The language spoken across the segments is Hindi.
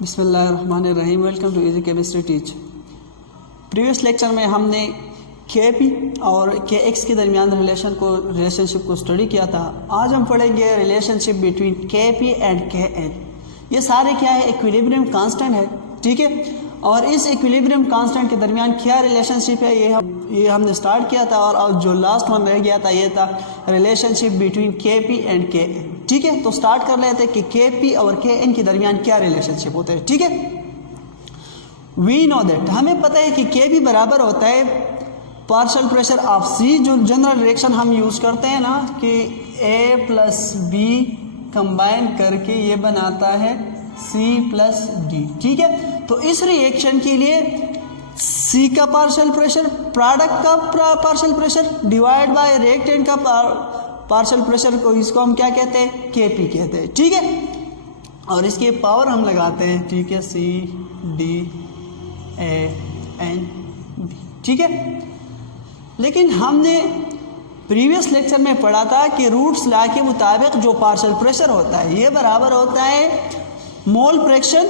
बिस्मिल्लाहिर्रहमानिर्रहीम। Welcome to easy chemistry teach. Previous lecture में हमने के पी और के एक्स के दरमियान रिलेशनशिप को स्टडी किया था। आज हम पढ़ेंगे रिलेशनशिप बिटवीन के पी एंड के एन। ये सारे क्या है, इक्विलिब्रियम कांस्टेंट है, ठीक है। और इस इक्विलिब्रियम कांस्टेंट के दरमियान क्या रिलेशनशिप है, ये हमने स्टार्ट किया था। और जो लास्ट वन रह गया था ये था रिलेशनशिप बिटवीन के पी एंड के एन, ठीक है। तो स्टार्ट कर लेते हैं कि के पी और के एन के दरमियान क्या रिलेशनशिप होते हैं, ठीक है। वी नो दैट, हमें पता है कि के बी बराबर होता है पार्शियल प्रेशर ऑफ सी, जो जनरल रिएक्शन हम यूज़ करते हैं ना कि ए प्लस बी कंबाइन करके ये बनाता है सी प्लस डी, ठीक है। तो इस रिएक्शन के लिए सी का पार्शियल प्रेशर, प्रोडक्ट का partial pressure divide by reactant का पार्शियल प्रेशर को, इसको हम क्या कहते हैं, के पी कहते हैं, ठीक है। और इसके पावर हम लगाते हैं, ठीक है, C D A N B, ठीक है। लेकिन हमने प्रीवियस लेक्चर में पढ़ा था कि रूट्स लॉ के मुताबिक जो पार्शियल प्रेशर होता है ये बराबर होता है mole fraction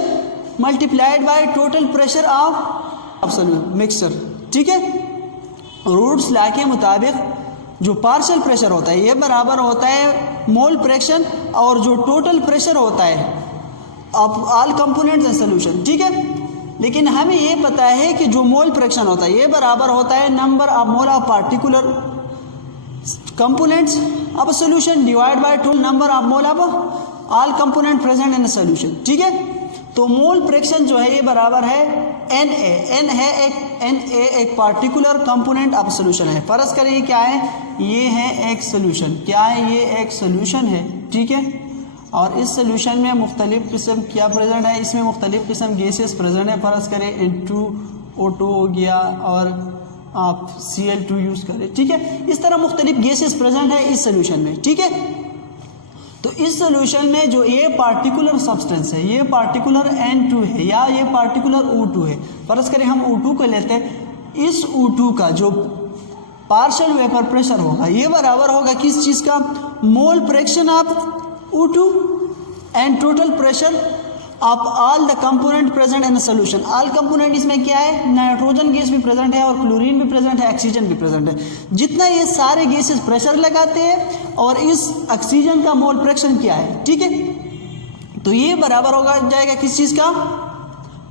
multiplied by total pressure of mixture, ठीक है। रूट्स लॉ के मुताबिक जो पार्शियल प्रेशर होता है ये बराबर होता है मोल फ्रैक्शन और जो टोटल प्रेशर होता है of all components in solution, ठीक है। लेकिन हमें ये पता है कि जो मोल फ्रैक्शन होता है ये बराबर होता है number of mole of particular components of solution divide by total number of mole of all component present in solution, ठीक है। तो मोल फ्रैक्शन जो है ये बराबर है एन ए, एन ए एक पार्टिकुलर कंपोनेंट ऑफ सॉल्यूशन है। फर्ज करिए क्या है, ये है एक सॉल्यूशन, क्या है, ये एक सॉल्यूशन है, ठीक है। और इस सॉल्यूशन में मुख्तलिफ किस्म क्या प्रेजेंट है, इसमें मुख्तलिफ किस्म गैसेस प्रेजेंट है। फर्ज करें N2O2 हो गया और आप Cl2 यूज़ करें, ठीक है। इस तरह मुख्तलिफ गैसेस प्रेजेंट है इस सॉल्यूशन में, ठीक है। तो इस सॉल्यूशन में जो ये पार्टिकुलर सब्सटेंस है, ये पार्टिकुलर N2 है या ये पार्टिकुलर O2 है। फर्ज करें हम O2 को लेते हैं, इस O2 का जो पार्शियल वेपर प्रेशर होगा ये बराबर होगा किस चीज़ का, mole fraction of O2 and total pressure of all the component present in solution. All component इसमें क्या है, नाइट्रोजन गैस भी प्रेजेंट है और क्लोरीन भी प्रेजेंट है, ऑक्सीजन भी प्रेजेंट है। जितना ये सारे गैसेस प्रेशर लगाते हैं और इस ऑक्सीजन का मोल फ्रैक्शन क्या है, ठीक है। तो ये बराबर होगा जाएगा किस चीज़ का,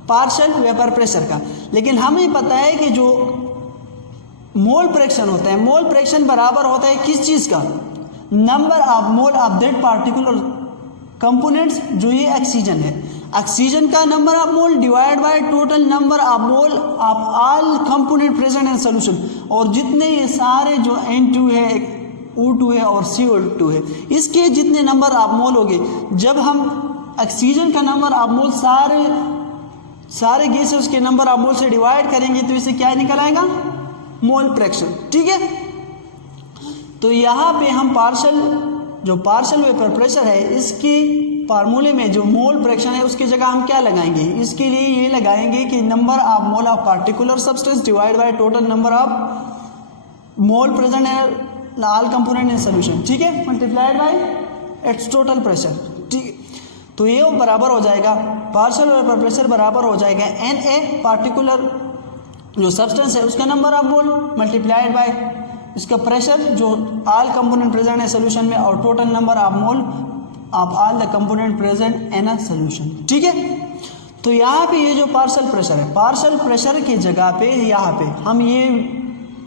पार्शियल वेपर प्रेशर का। लेकिन हमें पता है कि जो मोल फ्रैक्शन होता है, मोल फ्रैक्शन बराबर होता है किस चीज़ का, number of mole of that particular components, जो ये ऑक्सीजन है, ऑक्सीजन का number of mole divide by total number of mole of all component present in solution. और जितने ये सारे जो N2 है, O2 है और CO2 है, इसके जितने नंबर ऑफ मोल हो गए, जब हम ऑक्सीजन का नंबर ऑफ मोल सारे गैसेस के नंबर ऑफ मोल से डिवाइड करेंगे तो इसे क्या निकल आएगा, मोल फ्रैक्शन, ठीक है। तो यहाँ पे हम पार्शियल वेपर प्रेशर है, इसके फार्मूले में जो मोल फ्रैक्शन है उसकी जगह हम क्या लगाएंगे, इसके लिए ये लगाएंगे कि number of mole of particular substance divide by total number of mole present in all component in solution, ठीक है, multiplied by it's total pressure, ठीक है। तो ये बराबर हो जाएगा, पार्शियल वेपर प्रेशर बराबर हो जाएगा एन ए, पार्टिकुलर जो सब्सटेंस है उसका number of mole multiplied by इसका प्रेशर जो ऑल कंपोनेंट प्रेजेंट है सॉल्यूशन में और total number of mole of all the component present in a solution, ठीक है। तो यहाँ पे ये जो पार्शियल प्रेशर है, पार्शियल प्रेशर की जगह पे यहाँ पे हम ये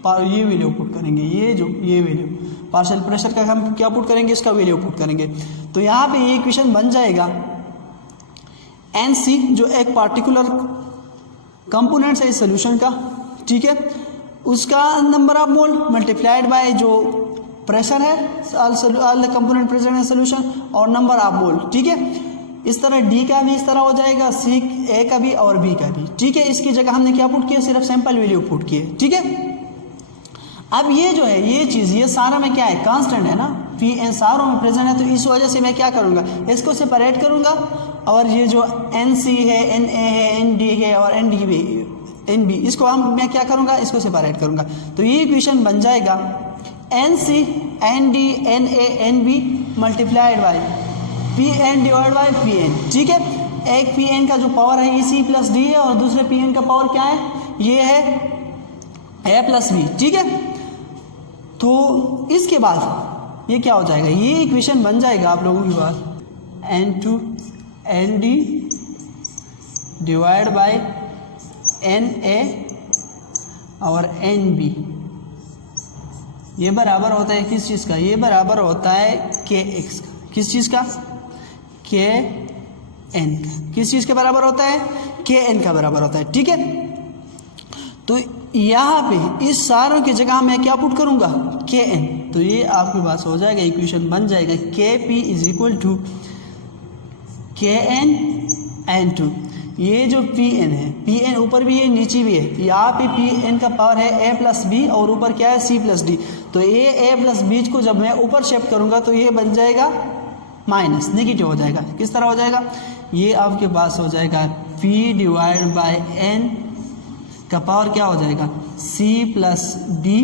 वैल्यू पुट करेंगे, ये वैल्यू पार्शियल प्रेशर का हम क्या पुट करेंगे, इसका वैल्यू पुट करेंगे। तो यहाँ पे ये इक्वेशन बन जाएगा NC जो एक पार्टिकुलर कंपोनेंट्स है इस सॉल्यूशन का, ठीक है, उसका number of mole multiplied by जो प्रेशर है all the component present in solution और नंबर ऑफ मोल, ठीक है। इस तरह डी का भी इस तरह हो जाएगा, सी ए का भी और बी का भी, ठीक है। इसकी जगह हमने क्या पुट किया, सिर्फ सैंपल वैल्यू पुट किए, ठीक है। अब ये जो है ये चीज़, ये सारा में क्या है, कांस्टेंट है ना, पी एन सारों में प्रेजेंट है। तो इस वजह से मैं क्या करूँगा, इसको सेपरेट करूँगा और ये जो NC है, NA है, ND है और NB, इसको मैं क्या करूँगा, इसको सेपरेट करूँगा। तो ये इक्वेशन बन जाएगा NC ND NA NB multiplied by P N divide by P N. ठीक है, एक पी एन का जो पावर है ये सी प्लस डी है और दूसरे पी एन का पावर क्या है, ये है ए प्लस बी। ठीक है, तो इसके बाद ये क्या हो जाएगा, ये इक्वेशन बन जाएगा आप लोगों के पास N to N D divide by N A और एन बी। ये बराबर होता है किस चीज़ का, ये बराबर होता है के एक्स का। किस चीज़ का, के एन का। किस चीज़ के बराबर होता है, के एन का बराबर होता है। ठीक है, तो यहाँ पे इस सारों की जगह मैं क्या पुट करूँगा, के एन। तो ये आपके पास हो जाएगा, इक्वेशन बन जाएगा के पी इज इक्वल टू के एन एन टू। ये जो पी एन है, पी एन ऊपर भी है नीचे भी है, यहाँ पे पी एन का पावर है ए प्लस बी और ऊपर क्या है सी प्लस डी। तो ये ए प्लस बी को जब मैं ऊपर शिफ्ट करूँगा तो ये बन जाएगा माइनस, नेगेटिव हो जाएगा। किस तरह हो जाएगा, ये आपके पास हो जाएगा पी डिवाइड बाय एन का पावर क्या हो जाएगा, C plus D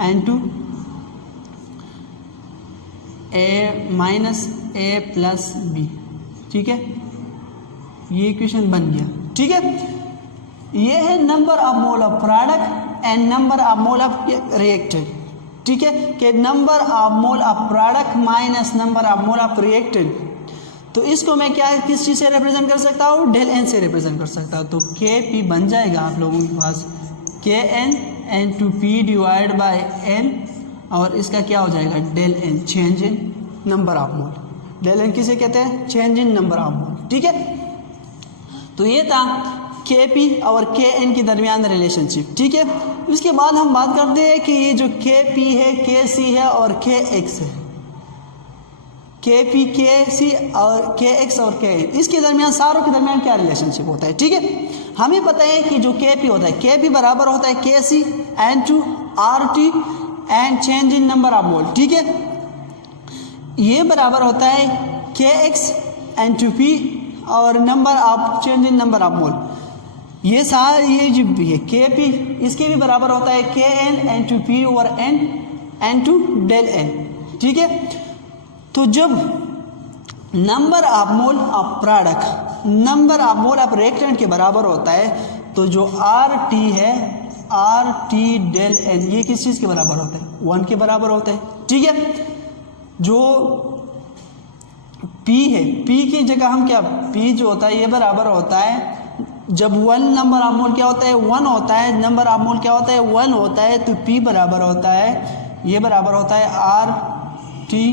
N to A minus A plus B. ठीक है, ये इक्वेशन बन गया। ठीक है, ये है number of mole of product and number of mole of reactant. ठीक है, कि number of mole of product minus number of mole of reactant. तो इसको मैं क्या किस चीज़ से रिप्रेजेंट कर सकता हूँ, डेल एन से रिप्रेजेंट कर सकता हूँ। तो के पी बन जाएगा आप लोगों के पास K N N to P divide by N और इसका क्या हो जाएगा del N, change in number of mole. Del N किसे कहते हैं, change in number of mole. ठीक है, तो ये था के पी और के एन के दरमियान रिलेशनशिप। ठीक है, उसके बाद हम बात करते हैं कि ये जो के पी है, के सी है और के एक्स है, के पी के सी और के एक्स और के एन, इसके दरमियान सारों के दरमियान क्या रिलेशनशिप होता है। ठीक है, हमें पता है कि जो के पी होता है, के पी बराबर होता है K C N to R T and change in number of mole. ठीक है, ये बराबर होता है K X N to P और number of change in number of mole. ये सारे ये जो भी है के पी, इसके भी बराबर होता है K N N to P over N N to del N. ठीक है, तो जब number of mole of product number of mole of reactant के बराबर होता है तो जो आर टी है, आर टी डेल एन, ये किस चीज़ के बराबर होता है, 1 के बराबर होता है। ठीक है, जो P है, P की जगह हम क्या, P जो होता है ये बराबर होता है, जब 1 नंबर ऑफ मोल क्या होता है 1 होता है, नंबर ऑफ मोल क्या होता है 1 होता है, तो P बराबर होता है, ये बराबर होता है R T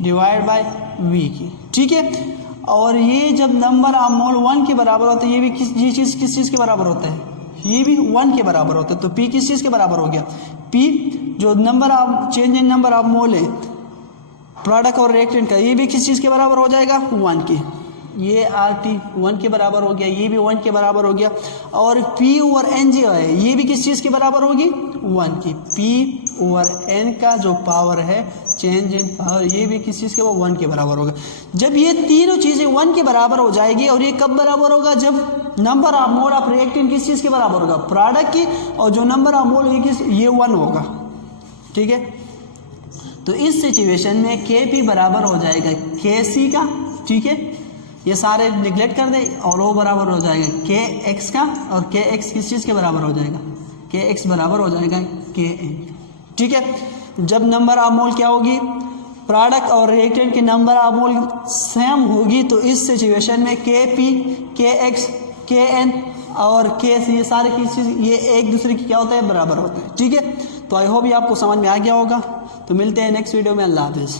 divide by V की। ठीक है, और ये जब नंबर ऑफ मोल 1 के बराबर होता है, ये भी ये चीज़ किस चीज़ के बराबर होता है, ये भी 1 के बराबर होता है। तो P किस चीज़ के बराबर हो गया, P जो number of change in number of मोल है प्रोडक्ट और रिएक्टेंट का, ये भी किस चीज़ के बराबर हो जाएगा 1 के। ये आर टी 1 के बराबर हो गया, ये भी 1 के बराबर हो गया। और P ओवर एन जो है ये भी किस चीज़ के बराबर होगी 1 की। P ओवर एन का जो पावर है चेंज इन पावर, ये भी किस चीज़ के, वो 1 के बराबर होगा। जब ये तीनों चीज़ें 1 के बराबर हो जाएगी, और ये कब बराबर होगा, जब number of mole of reactant किस चीज़ के बराबर होगा, प्रोडक्ट की, और जो नंबर ऑफ मोल ये 1 होगा। ठीक है, तो इस सिचुएशन में के पी बराबर हो जाएगा के सी का। ठीक है, ये सारे निगलेक्ट कर दे, और वो बराबर हो जाएगा के एक्स का, और के एक्स किस चीज़ के बराबर हो जाएगा, के एक्स बराबर हो जाएगा के एन। ठीक है, जब नंबर ऑफ मोल क्या होगी, प्रोडक्ट और रिएक्टेंट के नंबर ऑफ मोल सेम होगी, तो इस सिचुएशन में के पी, के एक्स, के एन और के सी, ये सारे की चीज़ ये एक दूसरे की क्या होता है, बराबर होते हैं। ठीक है, तो आई होप ये आपको समझ में आ गया होगा। तो मिलते हैं नेक्स्ट वीडियो में, अल्लाह हाफिज़।